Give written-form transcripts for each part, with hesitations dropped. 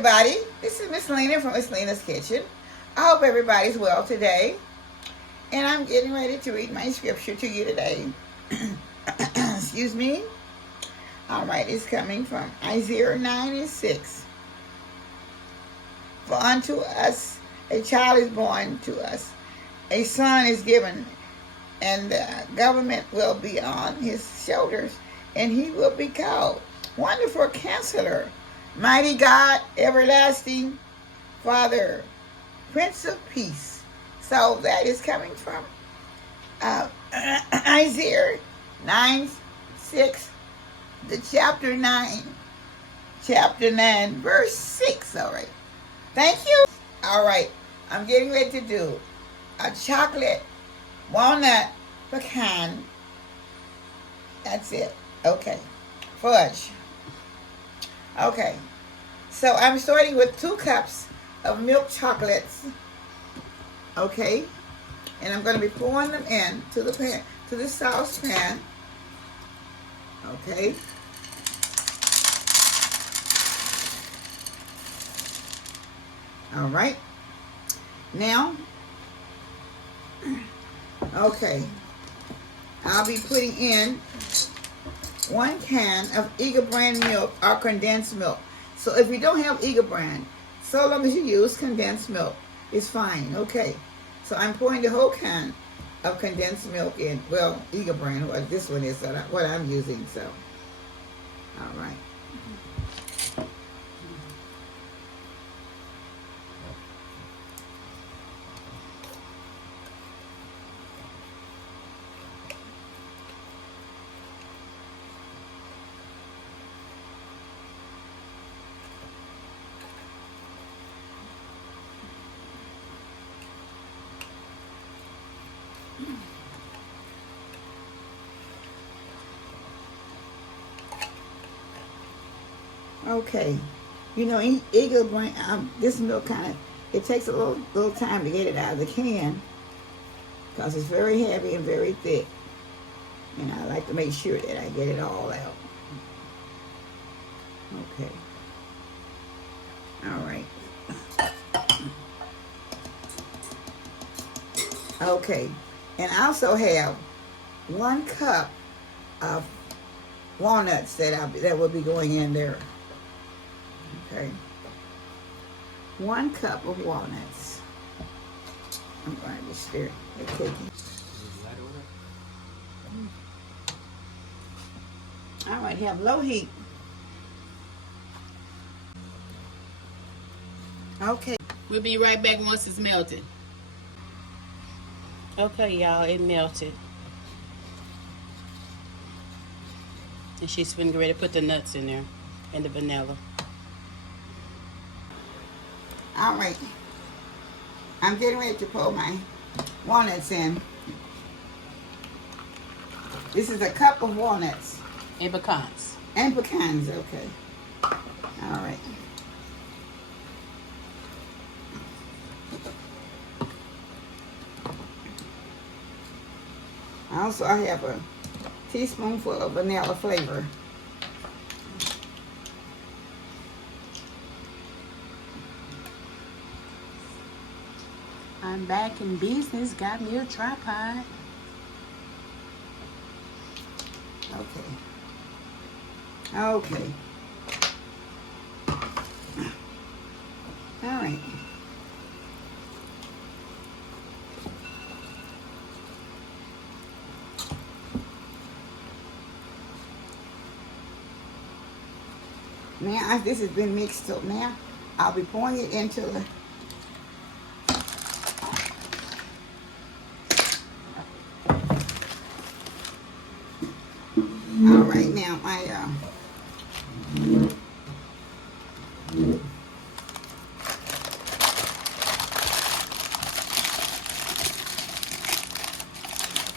everybody. This is Miss Lena from Miss Lena's Kitchen. I hope everybody's well today. And I'm getting ready to read my scripture to you today. Excuse me. All right, it's coming from Isaiah 9:6. For unto us a child is born to us, a son is given, and the government will be on his shoulders, and he will be called Wonderful Counselor, Mighty God, Everlasting Father, Prince of Peace. So that is coming from Isaiah 9:6, the chapter 9, verse 6. All right. Thank you. All right. I'm getting ready to do a chocolate walnut pecan. That's it. Okay. Fudge. Okay. So I'm starting with 2 cups of milk chocolates. Okay. And I'm going to be pouring them in to the pan, to the saucepan. Okay. All right. Now, okay, I'll be putting in 1 can of Eagle Brand milk or condensed milk. So if you don't have Eagle Brand, so long as you use condensed milk, it's fine. Okay. So I'm pouring the whole can of condensed milk in. Well, Eagle Brand, what this one is what I'm using. So, all right. Okay, you know, Eagle Brand, this milk kind of, it takes a little time to get it out of the can because it's very heavy and very thick, and I like to make sure that I get it all out. Okay, all right. Okay, and I also have 1 cup of walnuts that will be going in there. Okay, 1 cup of walnuts. I'm going to stir the cookie. All right, have low heat. Okay. We'll be right back once it's melted. Okay, y'all, it melted. And she's getting ready to put the nuts in there and the vanilla. All right. I'm getting ready to pour my walnuts in. This is a cup of walnuts. And pecans. And pecans, okay. All right. Also, I have a teaspoonful of vanilla flavor. I'm back in business. Got me a tripod. Okay. Okay. All right. Now, this has been mixed up. Now, I'll be pouring it into the all right, now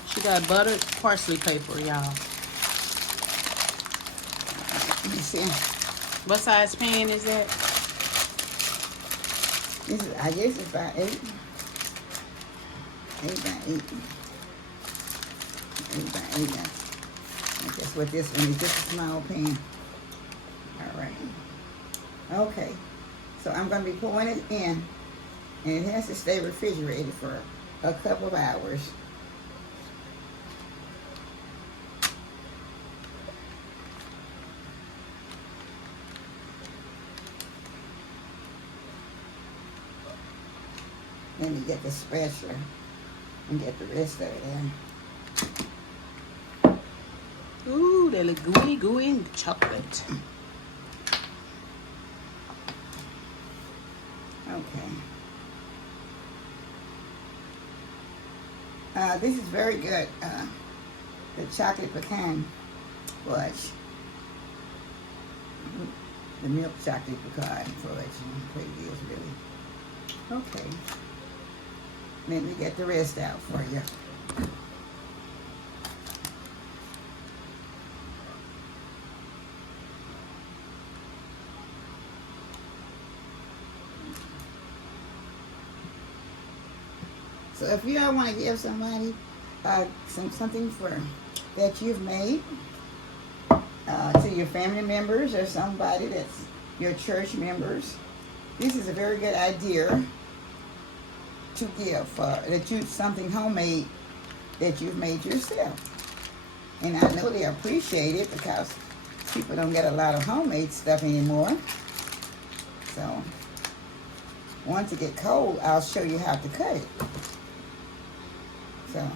she got buttered parsley paper, y'all. let me see. What size pan is that? This is, I guess it's about 8. 8 by 8. 8 by 8. That's what this one is. Just a small pan. All right. Okay. So I'm going to be pouring it in, and it has to stay refrigerated for a couple of hours. Let me get the spatula and get the rest of it in. Ooh, they look gooey, gooey chocolate. Okay. This is very good. The chocolate pecan fudge. The milk chocolate pecan fudge. Pretty is really. Okay. Let me get the rest out for you. So if you all want to give somebody something for that you've made to your family members or somebody that's your church members, this is a very good idea to give something homemade that you've made yourself. And I know they appreciate it because people don't get a lot of homemade stuff anymore. So once it get cold, I'll show you how to cut it. So.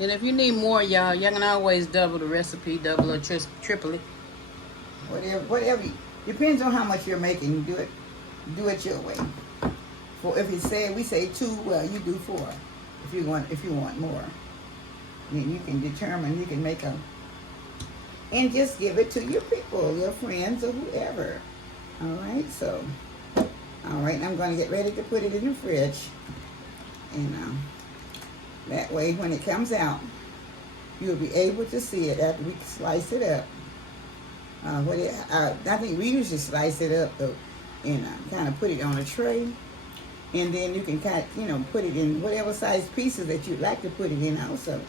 And if you need more, y'all can always double the recipe, double or triple it. Whatever. Depends on how much you're making. Do it your way. For if we say 2, well, you do 4. If you want more, then you can determine. You can make them, and just give it to your people, your friends, or whoever. All right. So, all right. I'm going to get ready to put it in the fridge, and that way, when it comes out, you'll be able to see it after we slice it up. I think we usually slice it up though, and kind of put it on a tray. And then you can put it in whatever size pieces that you'd like to put it in also.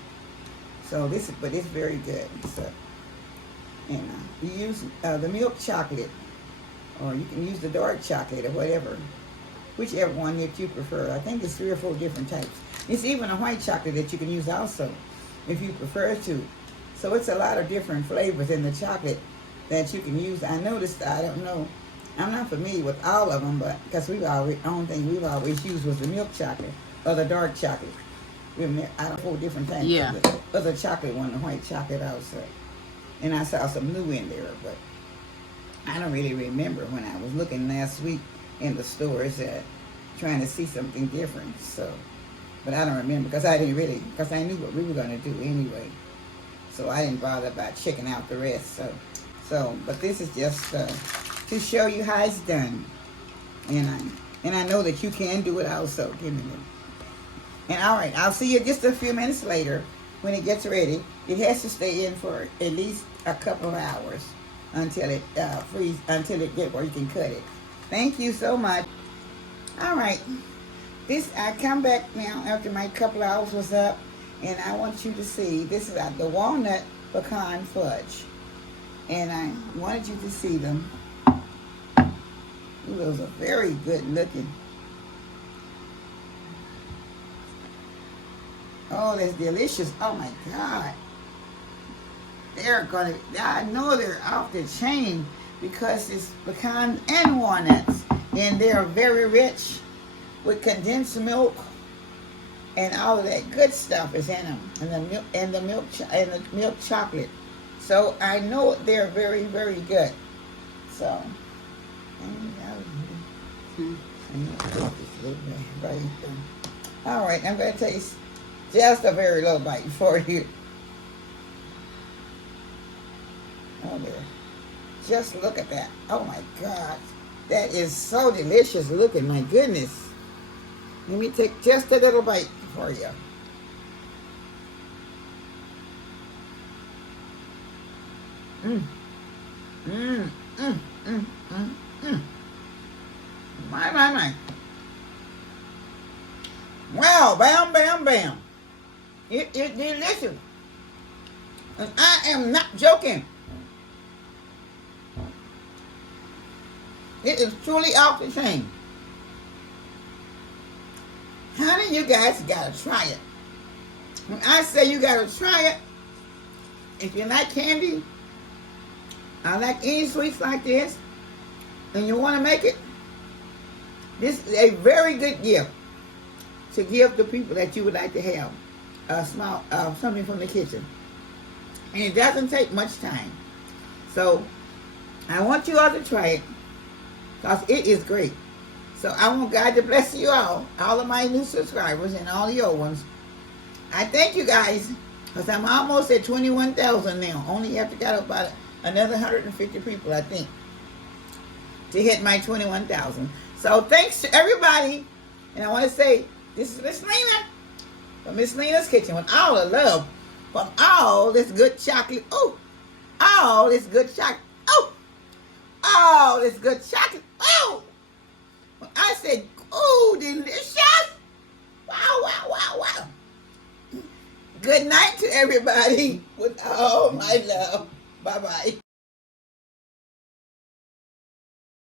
So but it's very good. So, and you use the milk chocolate, or you can use the dark chocolate or whatever, whichever one that you prefer. I think there's 3 or 4 different types. It's even a white chocolate that you can use also, if you prefer to. So it's a lot of different flavors in the chocolate that you can use. I noticed, I don't know, I'm not familiar with all of them, but because the only thing we've always used was the milk chocolate or the dark chocolate. I don't 4 different types. Yeah. Of the chocolate one, the white chocolate also. And I saw some new in there, but I don't really remember when I was looking last week in the stores trying to see something different. So, but I don't remember because I knew what we were going to do anyway. So I didn't bother about checking out the rest. So, but this is just to show you how it's done, and I know that you can do it also. Give me one. And all right, I'll see you just a few minutes later when it gets ready. It has to stay in for at least a couple of hours until it freezes, until it gets where you can cut it. Thank you so much. All right, I come back now after my couple of hours was up, and I want you to see this is the walnut pecan fudge, and I wanted you to see them. Those are very good looking. Oh, that's delicious. Oh my God. I know they're off the chain because it's pecans and walnuts, and they're very rich with condensed milk, and all of that good stuff is in them, and the milk chocolate. So I know they're very, very good. So. All right, I'm going to taste just a very little bite for you. Oh, there. Just look at that. Oh, my God. That is so delicious looking. My goodness. Let me take just a little bite for you. My. Wow, bam, bam, bam. It is delicious. And I am not joking. It is truly off the chain. Honey, you guys gotta try it. When I say you gotta try it, if you like candy, I like any sweets like this, and you want to make it, this is a very good gift to give to people that you would like to have a small something from the kitchen. And it doesn't take much time. So I want you all to try it because it is great. So I want God to bless you all of my new subscribers and all the old ones. I thank you guys because I'm almost at 21,000 now. Only have to got about another 150 people, I think, to hit my 21,000. So thanks to everybody. And I want to say, this is Miss Lena from Miss Lena's Kitchen with all the love from all this good chocolate. Oh, all this good chocolate. Oh, all this good chocolate. Oh, when I said, oh, delicious. Wow, wow, wow, wow. Good night to everybody with all my love. Bye-bye.